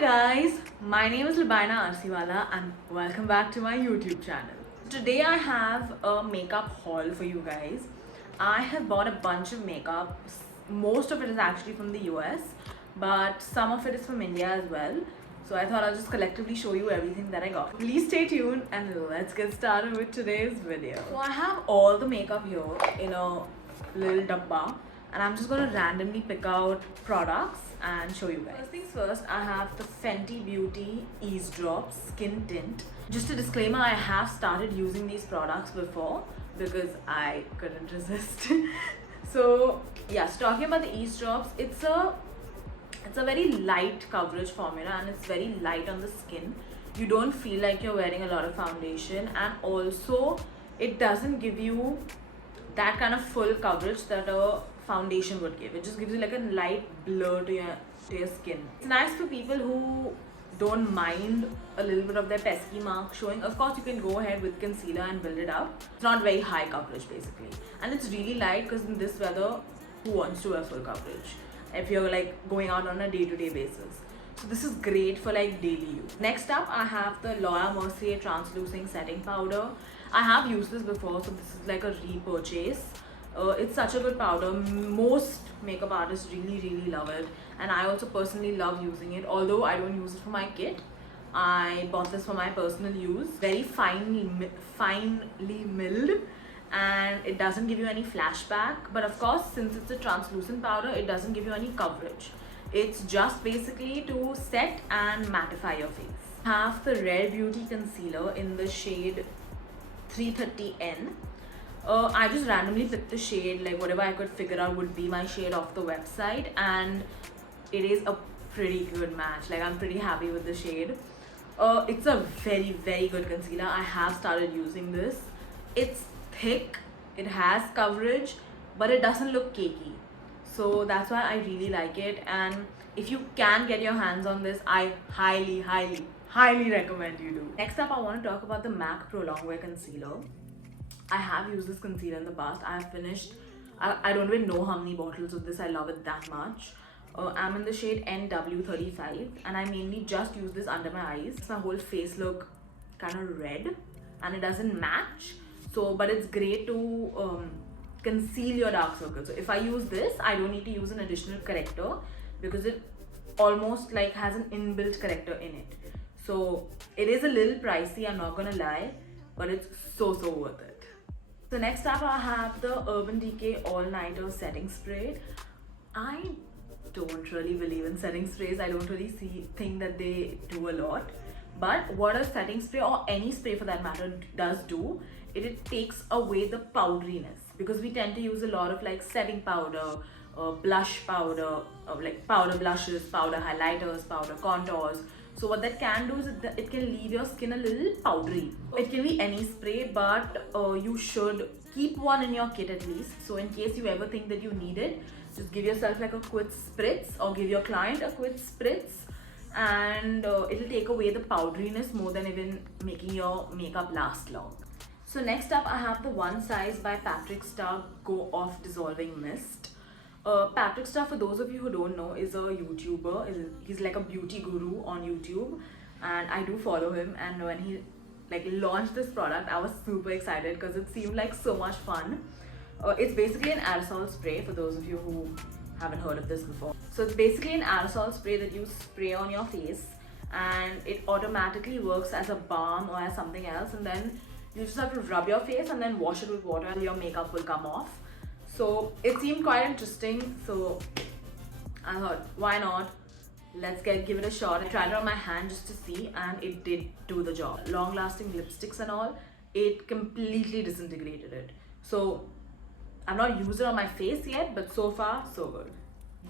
guys, my name is Lubaina Arsiwala and welcome back to my YouTube channel. Today I have a makeup haul for you guys. I have bought a bunch of makeup. Most of it is actually from the US, but some of it is from India as well. So I thought I'll just collectively show you everything that I got. Please stay tuned and let's get started with today's video. So I have all the makeup here in a little dabba, and I'm just gonna randomly pick out products and show you guys. First things first, I have the Fenty Beauty Eaze Drops Skin Tint. Just a disclaimer, I have started using these products before because I couldn't resist. So yeah, so talking about the Eaze Drops, it's a very light coverage formula and it's very light on the skin. You don't feel like you're wearing a lot of foundation, and also it doesn't give you that kind of full coverage that a foundation would give. It just gives you like a light blur to your skin. It's nice for people who don't mind a little bit of their pesky mark showing. Of course, you can go ahead with concealer and build it up. It's not very high coverage basically, and it's really light because in this weather, who wants to wear full coverage if you're like going out on a day-to-day basis? So this is great for like daily use. Next up, I have the Mercier Translucent Setting Powder. I have used this before, so this is like a repurchase. It's such a good powder. Most makeup artists really love it, and I also personally love using it. Although I don't use it for my kit, I bought this for my personal use. Very finely milled, and it doesn't give you any flashback, but of course, since it's a translucent powder, it doesn't give you any coverage. It's just basically to set and mattify your face. I have the Rare Beauty Concealer in the shade 330N. I just randomly picked the shade, like whatever I could figure out would be my shade off the website, and it is a pretty good match. Like, I'm pretty happy with the shade. It's a very good concealer. I have started using this. It's thick, it has coverage, but it doesn't look cakey. So that's why I really like it, and if you can get your hands on this, I highly recommend you do. Next up, I want to talk about the MAC Pro Longwear Concealer. I have used this concealer in the past. I have finished, I don't even know how many bottles of this. I love it that much. I'm in the shade NW35, and I mainly just use this under my eyes. My whole face look kind of red and it doesn't match. So, but it's great to conceal your dark circles. So if I use this, I don't need to use an additional corrector because it almost like has an inbuilt corrector in it. So it is a little pricey, I'm not gonna lie, but it's so worth it. So next up, I have the Urban Decay All Nighter Setting Spray. I don't really believe in setting sprays. I don't really think that they do a lot. But what a setting spray, or any spray for that matter, does do, it takes away the powderiness, because we tend to use a lot of like setting powder, blush powder, like powder blushes, powder highlighters, powder contours. So what that can do is it can leave your skin a little powdery. It can be any spray, but you should keep one in your kit at least. So in case you ever think that you need it, just give yourself like a quick spritz, or give your client a quick spritz, and it'll take away the powderiness more than even making your makeup last long. So next up, I have the One Size by Patrick Starrr Go Off Dissolving Mist. Patrick Starrr, for those of you who don't know, is a YouTuber. He's like a beauty guru on YouTube, and I do follow him. And when he like launched this product, I was super excited because it seemed like so much fun. It's basically an aerosol spray, for those of you who haven't heard of this before. So it's basically an aerosol spray that you spray on your face, and it automatically works as a balm or as something else, and then you just have to rub your face and then wash it with water and your makeup will come off. So it seemed quite interesting, so I thought, why not? Let's give it a shot. I tried it on my hand just to see, and it did do the job. Long lasting lipsticks and all, it completely disintegrated it. So I've not used it on my face yet, but so far so good.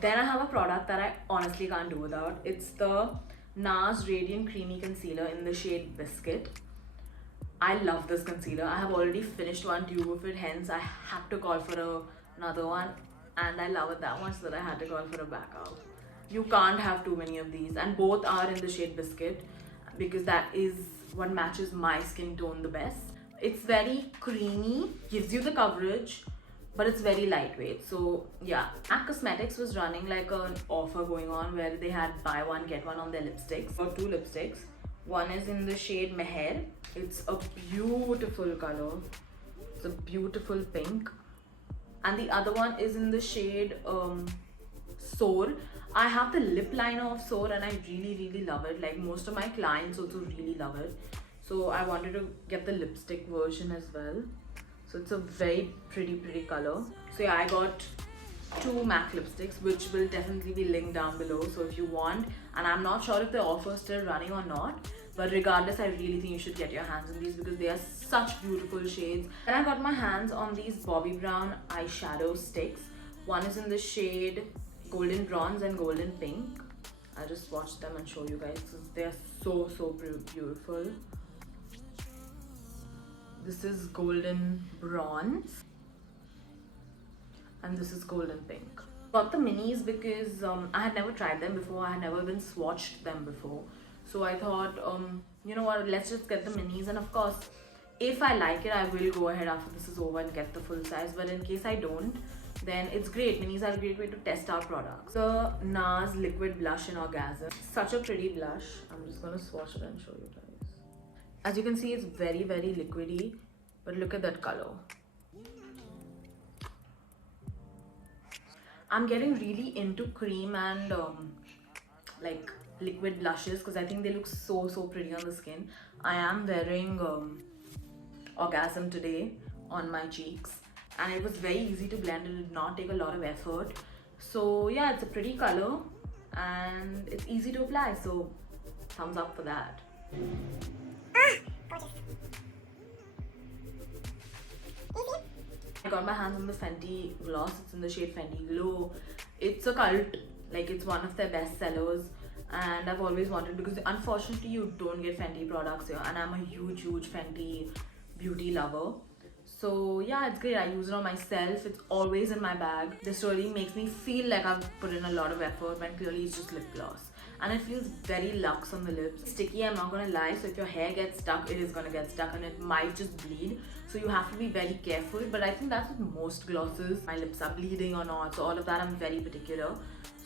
Then I have a product that I honestly can't do without. It's the Nars Radiant Creamy Concealer in the shade Biscuit. I love this concealer. I have already finished one tube of it, hence I had to call for another one, and I love it that much that I had to call for a backup. You can't have too many of these, and both are in the shade Biscuit because that is what matches my skin tone the best. It's very creamy, gives you the coverage, but it's very lightweight. So yeah, MAC Cosmetics was running like an offer going on where they had buy one get one on their lipsticks, or two lipsticks. One is in the shade Meher. It's a beautiful color. It's a beautiful pink. And the other one is in the shade Soar. I have the lip liner of Soar and I really love it. Like most of my clients also really love it. So I wanted to get the lipstick version as well. So it's a very pretty color. So yeah, I got two MAC lipsticks, which will definitely be linked down below. So if you want, and I'm not sure if the offer is still running or not, but regardless, I really think you should get your hands on these because they are such beautiful shades. And I got my hands on these Bobbi Brown eyeshadow sticks. One is in the shade Golden Bronze and Golden Pink. I'll just swatch them and show you guys because they are so beautiful. This is Golden Bronze and this is Golden Pink. Got the minis because I had never tried them before. I had never even swatched them before. So I thought, you know what, let's just get the minis, and of course, if I like it, I will go ahead after this is over and get the full size. But in case I don't, then it's great. Minis are a great way to test our products. The Nars Liquid Blush in Orgasm. Such a pretty blush. I'm just gonna swatch it and show you guys. As you can see, it's very liquidy, but look at that color. I'm getting really into cream and like liquid blushes because I think they look so pretty on the skin. I am wearing Orgasm today on my cheeks and it was very easy to blend. It did not take a lot of effort. So yeah, it's a pretty color and it's easy to apply, so thumbs up for that. I got my hands on the Fenty gloss. It's in the shade Fenty Glow. It's a cult, like it's one of their best sellers and I've always wanted, because unfortunately you don't get Fenty products here and I'm a huge Fenty Beauty lover. So yeah, it's great. I use it on myself. It's always in my bag. This really makes me feel like I've put in a lot of effort when clearly it's just lip gloss. And it feels very luxe on the lips. It's sticky, I'm not gonna lie. So if your hair gets stuck, it is gonna get stuck and it might just bleed. So you have to be very careful. But I think that's with most glosses. My lips are bleeding or not. So all of that I'm very particular.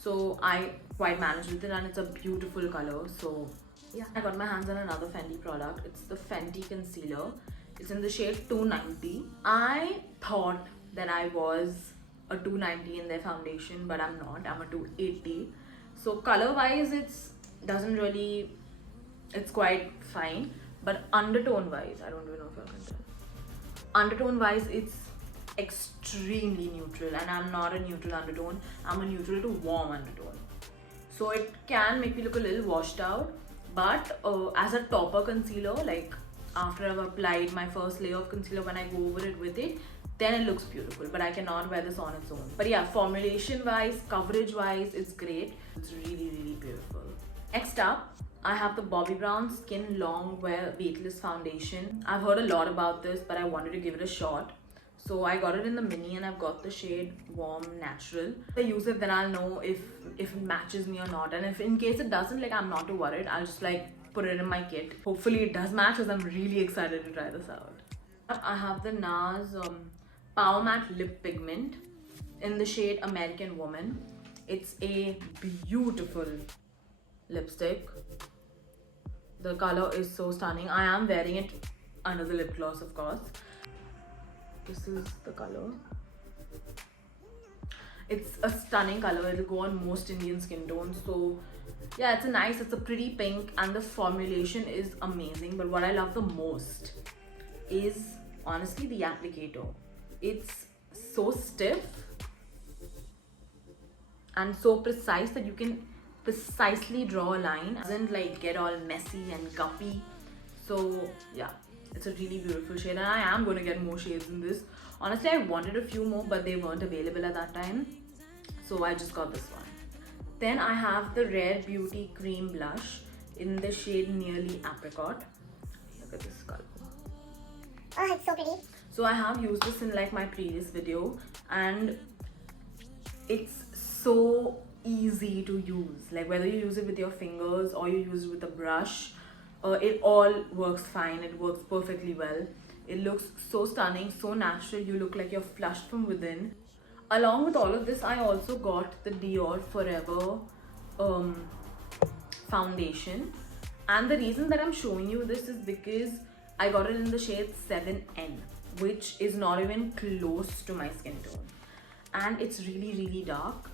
So I quite managed with it and it's a beautiful color. So yeah, I got my hands on another Fenty product. It's the Fenty Concealer. It's in the shade 290. I thought that I was a 290 in their foundation, but I'm not. I'm a 280. So color wise, it's quite fine. But undertone wise, I don't even know if you can tell. Undertone wise, it's extremely neutral, and I'm not a neutral undertone. I'm a neutral to warm undertone. So it can make me look a little washed out, but as a topper concealer, like after I've applied my first layer of concealer, when I go over it with it, then it looks beautiful. But I cannot wear this on its own. But yeah, formulation wise, coverage wise, it's great. It's really beautiful. Next up, I have the Bobbi Brown Skin Longwear Weightless Foundation. I've heard a lot about this, but I wanted to give it a shot. So I got it in the mini and I've got the shade Warm Natural. If I use it, then I'll know if it matches me or not. And if in case it doesn't, like, I'm not too worried. I'll just like put it in my kit. Hopefully it does match, because I'm really excited to try this out. I have the Nars Powermatte Lip Pigment in the shade American Woman. It's a beautiful lipstick. The color is so stunning. I am wearing it under the lip gloss, of course. This is the color. It's a stunning color. It'll go on most Indian skin tones. So yeah, it's a pretty pink and the formulation is amazing. But what I love the most is honestly the applicator. It's so stiff and so precise that you can precisely draw a line. It doesn't like get all messy and guppy. So yeah, it's a really beautiful shade and I am going to get more shades in this. Honestly, I wanted a few more, but they weren't available at that time. So I just got this one. Then I have the Rare Beauty Cream Blush in the shade Nearly Apricot. Look at this color. Oh, it's so pretty. So I have used this in like my previous video and it's so easy to use. Like whether you use it with your fingers or you use it with a brush, it all works fine. It works perfectly well. It looks so stunning, so natural. You look like you're flushed from within. Along with all of this, I also got the Dior Forever foundation. And the reason that I'm showing you this is because I got it in the shade 7N, which is not even close to my skin tone. And it's really dark.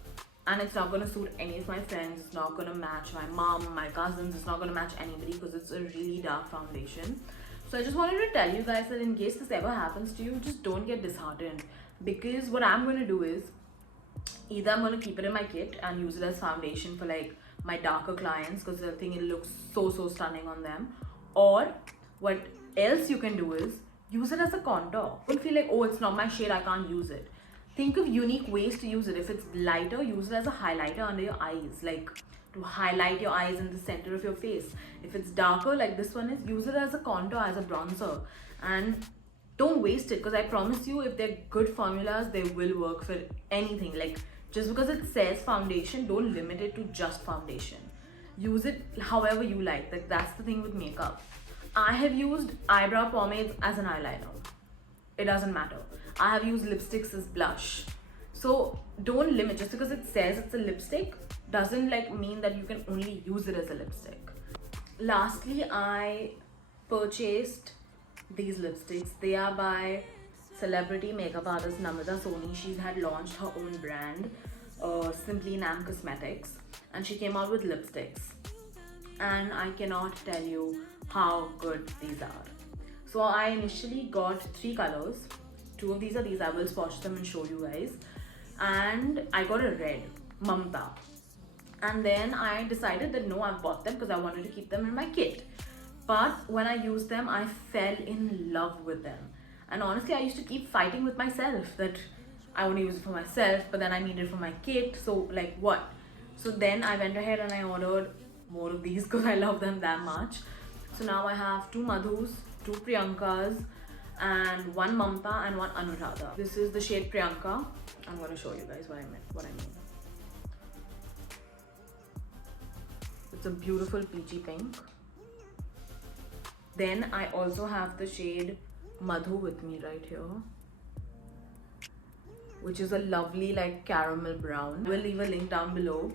And it's not gonna suit any of my friends. It's not gonna match my mom, my cousins. It's not gonna match anybody because it's a really dark foundation. So I just wanted to tell you guys that in case this ever happens to you, just don't get disheartened. Because what I'm gonna do is, either I'm gonna keep it in my kit and use it as foundation for like my darker clients because I think it looks so stunning on them. Or what else you can do is use it as a contour. Don't feel like, oh, it's not my shade, I can't use it. Think of unique ways to use it. If it's lighter, use it as a highlighter under your eyes, like to highlight your eyes in the center of your face. If it's darker, like this one is, use it as a contour, as a bronzer. And don't waste it, because I promise you, if they're good formulas, they will work for anything. Like, just because it says foundation, don't limit it to just foundation. Use it however you like. Like, that's the thing with makeup. I have used eyebrow pomades as an eyeliner. It doesn't matter. I have used lipsticks as blush. So don't limit. Just because it says it's a lipstick doesn't like mean that you can only use it as a lipstick. Lastly, I purchased these lipsticks. They are by celebrity makeup artist Namrata Soni. She had launched her own brand, Simply Nam Cosmetics, and she came out with lipsticks. And I cannot tell you how good these are. So I initially got 3 colors. 2 of these are these. I will swatch them and show you guys. And I got a red, Mamta. And then I decided that no, I've bought them because I wanted to keep them in my kit. But when I used them, I fell in love with them. And honestly, I used to keep fighting with myself that I want to use it for myself, but then I need it for my kit. So like what? So then I went ahead and I ordered more of these because I love them that much. So now I have 2 Madhus, 2 Priyankas, and 1 Mamta and 1 Anuradha. This is the shade Priyanka. I'm going to show you guys what I mean. It's a beautiful peachy pink. Then I also have the shade Madhu with me right here, which is a lovely like caramel brown. We'll leave a link down below.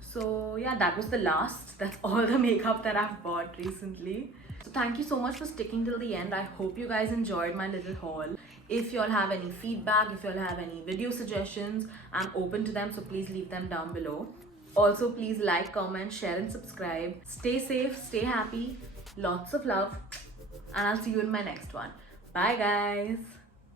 So yeah, that was the last. That's all the makeup that I've bought recently. So thank you so much for sticking till the end. I hope you guys enjoyed my little haul. If y'all have any feedback, if y'all have any video suggestions, I'm open to them, so please leave them down below. Also, please like, comment, share and subscribe. Stay safe, stay happy, lots of love, and I'll see you in my next one. Bye guys.